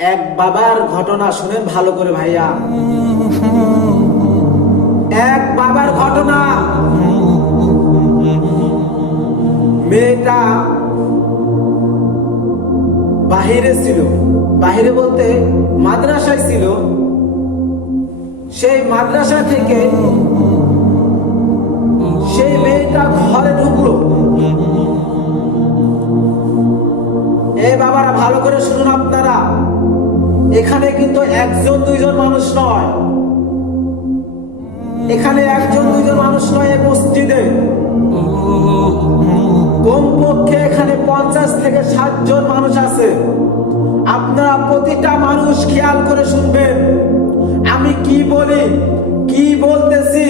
এক বাবার ঘটনা শুনেন ভালো করে ভাইয়া। এক বাবার ঘটনা। মেয়েটা বাহিরে ছিল, বাহিরে বলতে মাদ্রাসায় ছিল। সেই মাদ্রাসা থেকে সেই মেয়েটা ঘরে ঢুকলো। এই বাবারা ভালো করে শুনুন আপনারা, এখানে কিন্তু একজন দুইজন মানুষ নয়, এখানে একজন দুইজন মানুষ নয়। এই মসজিদে কমপক্ষে এখানে 50 থেকে 60 জন মানুষ আছে। আপনারা প্রতিটা মানুষ খেয়াল করে শুনবেন আমি কি বলি, কি বলতেছি।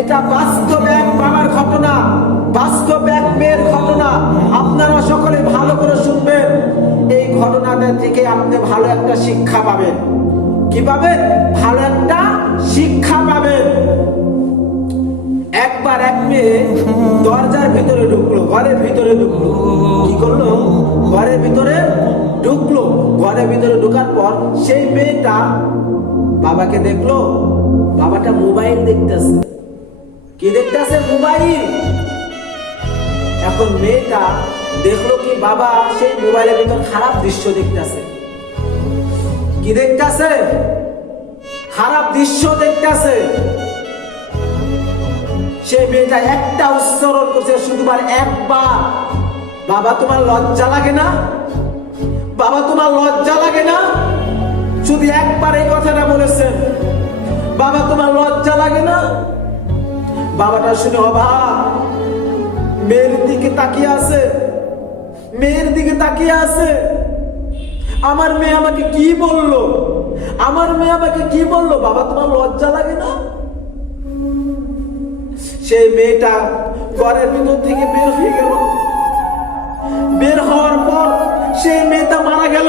এটা বাস্তব এক বাবার ঘটনা, বাস্তব এক মেয়ের ঘটনা। আপনারা সকলে ভালো করে শুনবেন। এই ঘটনাটা থেকে আপনি ভালো একটা শিক্ষা পাবেন। কি পাবেন? ভালো একটা শিক্ষা পাবেন। একবার এক মেয়ে দরজার ভিতরে ঢুকলো, ঘরের ভিতরে ঢুকলো। কি করলো? ঘরের ভিতরে ঢুকলো। ঘরের ভিতরে ঢোকার পর সেই মেয়েটা বাবাকে দেখলো। বাবাটা মোবাইল দেখতেছে। কি দেখতেছে? মোবাইল। এখন মেয়েটা দেখলো কি বাবা সেই মোবাইলের ভিতর খারাপ দৃশ্য দেখতেছে। কি দেখতেছে? খারাপ দৃশ্য দেখতেছে। সেই মেয়েটা একটা উচ্চারণ করছে শুধুবার একবার, বাবা তোমার লজ্জা লাগে না? বাবা তোমার লজ্জা লাগে না? শুধু একবার এই কথাটা বলেছেন, বাবা তোমার লজ্জা লাগে না? বাবাটা শুনে অবাক, মেয়ের দিকে তাকিয়ে আছে, মেয়ের দিকে তাকিয়ে আছে। আমার মেয়ে আমাকে কি বললো? আমার মেয়ে আমাকে কি বললো? বাবা তোমার লজ্জা লাগে না? সেই মেয়েটা ঘরের ভিতর থেকে বের হয়ে গেল। বের হওয়ার পর সেই মেয়েটা মারা গেল।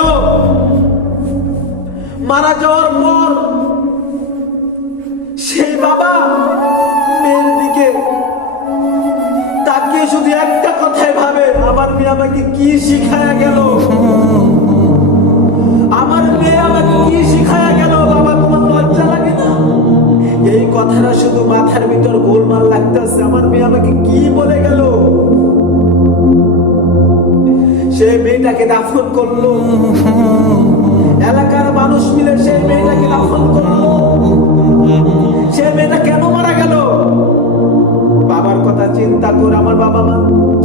মারা যাওয়ার পর সেই বাবা মেয়ের দিকে তাকিয়ে শুধু একটা কথাই ভাবে, আমার মেয়ে আমাকে কি শিখায়া গেল? আমার মেয়ে আমাকে কি শিখায়া গেল? বাবা তোমার লজ্জা লাগে না? এই কথাটা শুধু মাথার ভিতর গোলমাল লাগতেছে, আমার মেয়ে আমাকে কি বলে গেল? সে মেয়েটাকে দাফন করলো। এলাকার মানুষ মিলে সেই মেয়েটাকে দাফন করলো। সে মেয়েটা কেন মারা গেল? বাবার কথা চিন্তা করে আমার বাবা মা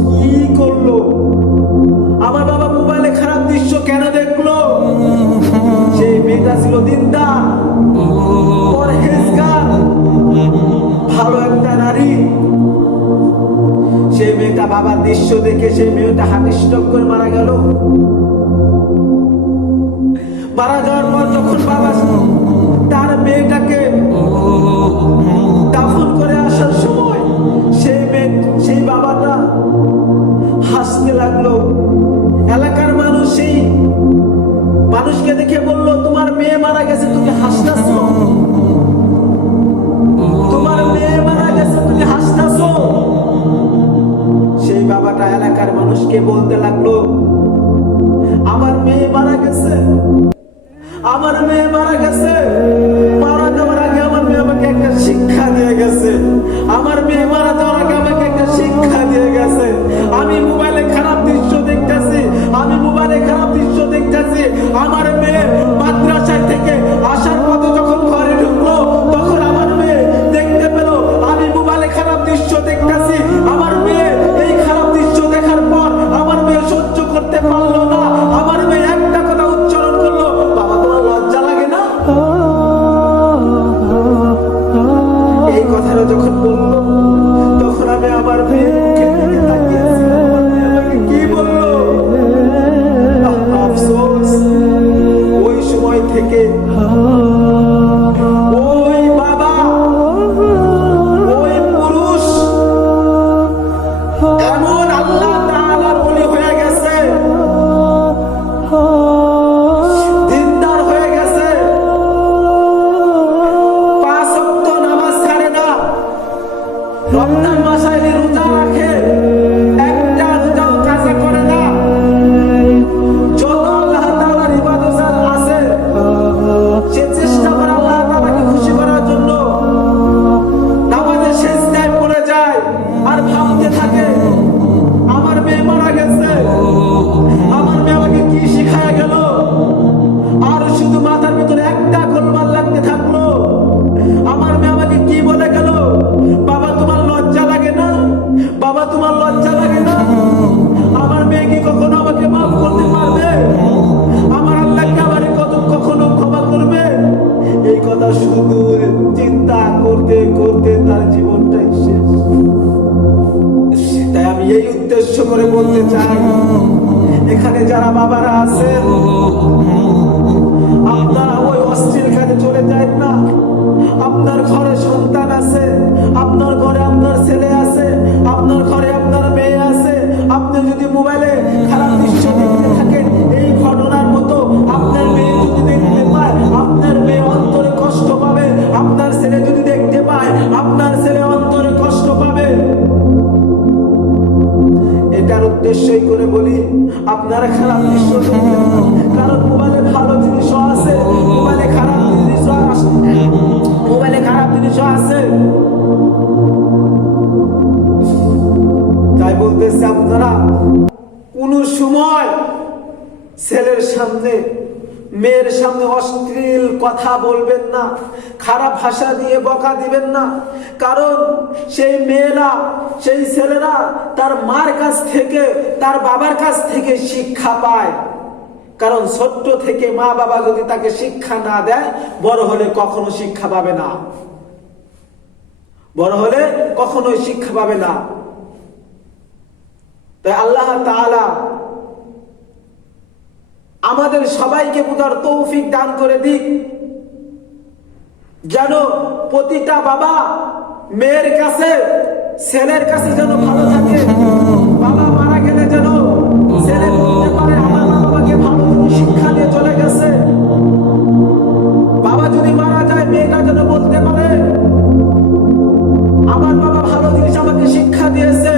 কি করলো? আমার বাবা মোবাইলে খারাপ দৃশ্য কেন দেখলো? সেই মেয়েটা ছিল দিনদার, পরহেজগার, ভালো একটা নারী। সেই মেয়েটা বাবার দৃশ্য দেখে সেই মেয়েটা হার্ট স্ট্রোক করে মারা গেল। মারা যাওয়ার পর যখন বাবা তার মেয়েটাকে দাফন করে আসার সময় সেই বাবাটা হাসতে লাগলো। এলাকার মানুষ সেই মানুষকে দেখে বললো, তোমার মেয়ে মারা গেছে তুমি হাসতেছো? তোমার মেয়ে মারা গেছে তুমি হাসতেছো? সেই বাবাটা এলাকার মানুষকে বলতে লাগলো, আমার মেয়ে মারা গেছে, আমার মেয়ে মারা গেছে। মারা যাওয়ার আগে আমার মেয়ে আমাকে একটা শিক্ষা দিয়ে গেছে। আমার মেয়ে মারা যাওয়ার আগে আমাকে একটা শিক্ষা দিয়ে গেছে। আমি মোবাইলে খারাপ দৃশ্য দেখতেছি, আমি মোবাইলে খারাপ দৃশ্য দেখতেছি। আমার মেয়ে মাদ্রাসায় থেকে আসার পথে যখন ঘরে ঢুকলো, তখন আমার মেয়ে দেখতে পেল আমি মোবাইলে খারাপ দৃশ্য দেখতেছি। আমার মেয়ে এই খারাপ দৃশ্য দেখার পর আমার মেয়ে সহ্য করতে পারলো না। আমার মেয়ে একটা কথা উচ্চারণ করলো, বাবা তোমার লজ্জা লাগে না? এই কথাটা যখন বললো, তখন আমি আমার মেয়ের মুখের দিকে তাকিয়েছি। আমার মেয়ে আমাকে কি বললো? আফসোস, যারা বাবারা আছেন, আপনারা ওই অশ্লীল কাজে চলে যায় না। আপনার ঘরে সন্তান আছে, আপনার ঘরে আপনার ছেলে আছে, আপনার ঘরে আপনার মেয়ে আছে। আপনি যদি মোবাইলে খারাপ দৃশ্য দেখতে থাকেন, এই ঘটনার মতো আপনার মেয়ে যদি দেখতে পায়, আপনার মেয়ে অন্তরে কষ্ট পাবে। আপনার ছেলে যদি দেখতে পায়, আপনার ছেলে অন্তরে কষ্ট পাবে। এটার উদ্দেশ্যই করে বলি, আপনারা খারাপ দৃশ্য দেখবেন না, কারণ মোবাইলে ভালো জিনিসও আছে, মোবাইলে খারাপ জিনিসও আছে, মোবাইলে খারাপ জিনিসও আছে। তাই বলতেছে, আপনারা কোন সময় ছেলের সামনে মেয়ের সামনে অশ্লীল কথা বলবেন না, খারাপ ভাষা দিয়ে বকা দিবেন না। কারণ সেই মেয়েরা, সেই ছেলেরা তার মার কাছ থেকে, তার বাবার কাছ থেকে শিক্ষা পায়। কারণ ছোট্ট থেকে মা বাবা যদি তাকে শিক্ষা না দেয়, বড় হলে কখনো শিক্ষা পাবে না, বড় হলে কখনোই শিক্ষা পাবে না। তাই আল্লাহ তাআলা আমাদের সবাইকে বুঝার তৌফিক দান করে দিক, যেন প্রতিটা বাবা মেয়ের কাছে, ছেলের কাছে যেন ভালো থাকে। বাবা মারা গেলে যেন ছেলে বলতে পারে, আমার বাবাকে ভালো শিক্ষা দিয়ে চলে গেছে। বাবা যদি মারা যায়, মেয়েটা যেন বলতে পারে, আমার বাবা ভালো জিনিস আমাকে শিক্ষা দিয়েছে।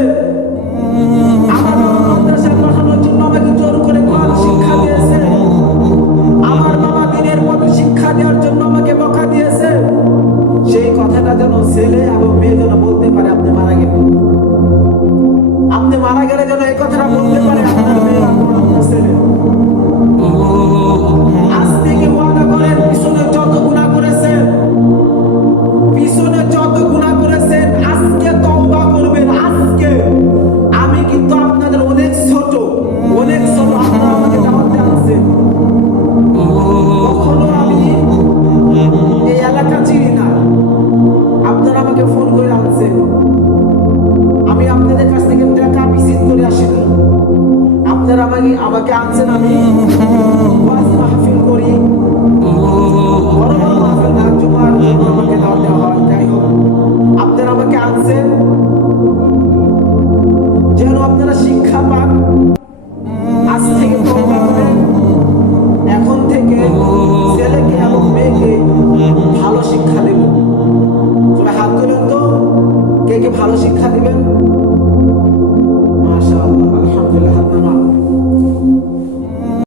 আমার বাবা মাদ্রাসায় পাঠানোর জন্য আমাকে জোর করে কোরআন শিক্ষা দিয়েছে। আমার বাবা দিনের পথে শিক্ষা দেওয়ার জন্য আমাকে বকা দিয়েছে। সেই কথাটা যেন ছেলে এবং মেয়ে যেন বলতে পারে, আপনি মারা গেলেন, আপনি মারা গেলে যেন এই কথাটা বলতে পারে আপনার মেয়ে এবং আপনার ছেলে। আজ থেকে ওয়াদা করেন, পিছনে যত গুনাহ করেছেন, পিছনে যত গুনাহ করেছেন, আজকে তওবা করবেন। আজকে আমি কিন্তু আপনাদের অনেক ছোট, অনেক ছোট, আপনারা আমাকে দাওয়াতে আনছেন। কখনো আমি এই এলাকা চিনি না, আপনারা আমাকে ফোন করে আনছেন। আমি আপনাদের কাছ থেকে টাকা মিছিল করে আসিনি, আপনারা আমাকে আনছেন। আমি